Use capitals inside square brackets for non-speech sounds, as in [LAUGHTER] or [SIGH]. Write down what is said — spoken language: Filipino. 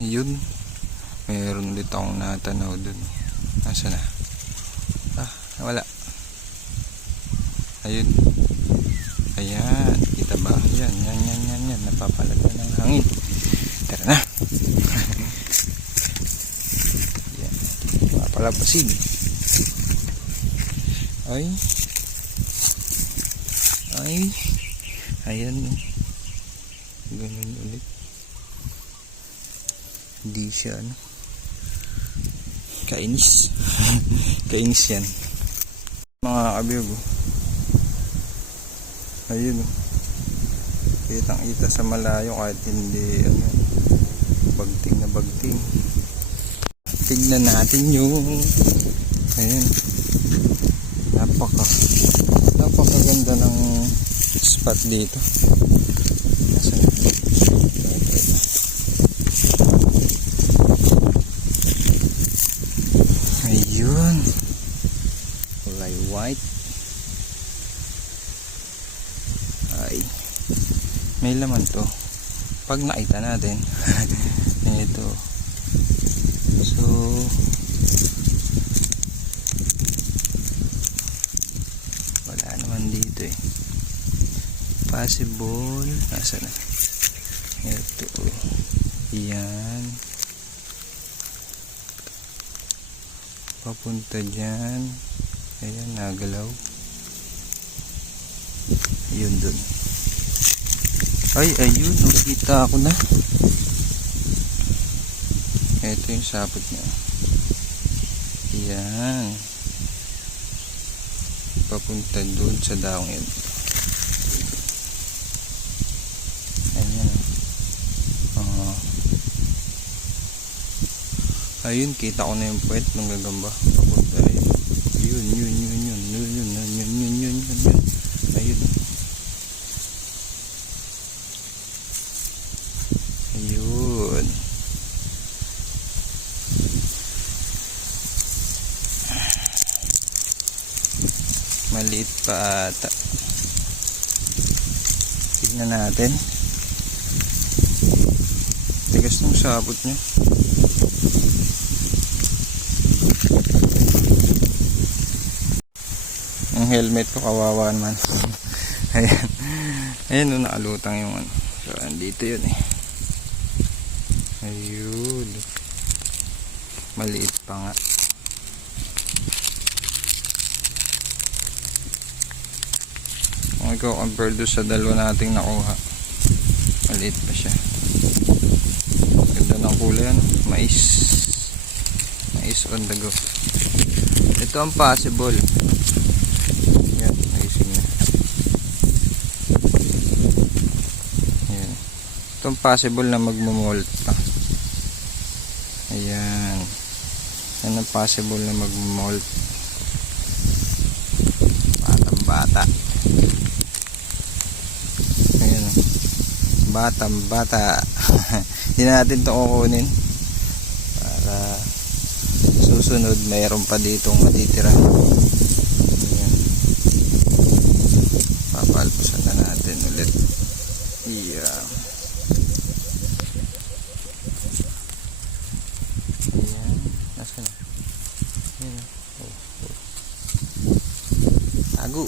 Yun. Meron ulit akong natanaw dun. Nasa na? Ah, wala. Ayun. Ayan. Kita ba? Yan, yan, yan, yan, yan. Napapalag na ng hangin. Tara na. [LAUGHS] yan. Papalapasin. Ay. Ay. Ayan. Ganun ulit. Hindi siya ano. Kainis. [LAUGHS] Kainis yan. Mga kabiyog. Ayun. oh. Kitang kita sa malayo kahit hindi ano. Bagting na bagting. Tignan natin yung ayun. Napaka napakaganda ng spot dito. Nasaan? Ito, ito, ito. Ayun. Kulay white. Ay. May laman to. Pag nakita natin. [LAUGHS] ito. So. Wala naman dito eh. Possible. Nasa na? Ito. Yan. papunta dyan ayan nagalaw. Ayun dun. Ay ayun nakita ako na. Ito yung sapot niya. Yan papunta dun sa daong yan ayan. Oh Ayun, kita ko na yung puwet ng gagamba. Papunta. Yun, yun, yun, yun, yun, yun, yun, yun, yun, yun, yun, yun. Ayun. Ayun. Maliit pa ata. Tignan natin. Tigas ng sabot niya. Ang helmet ko kawawa naman. [LAUGHS] Ayan. Ayan no, nakalutang yung ano. So, andito yun eh. Ayun. Maliit pa nga. Kung ikaw compare doon sa dalawa nating nakuha. Maliit pa siya. Ganda ng kulay ano. Mais. Mais on the go. Ito ang possible. Yan, naising na. Yan. Itong possible na magmumolt pa. Ayan. Yan ang possible na magmumolt. Batang bata. Ayan. Batang bata. [LAUGHS] Hindi na natin ito kukunin. Para susunod mayroon pa ditong matitira. lagu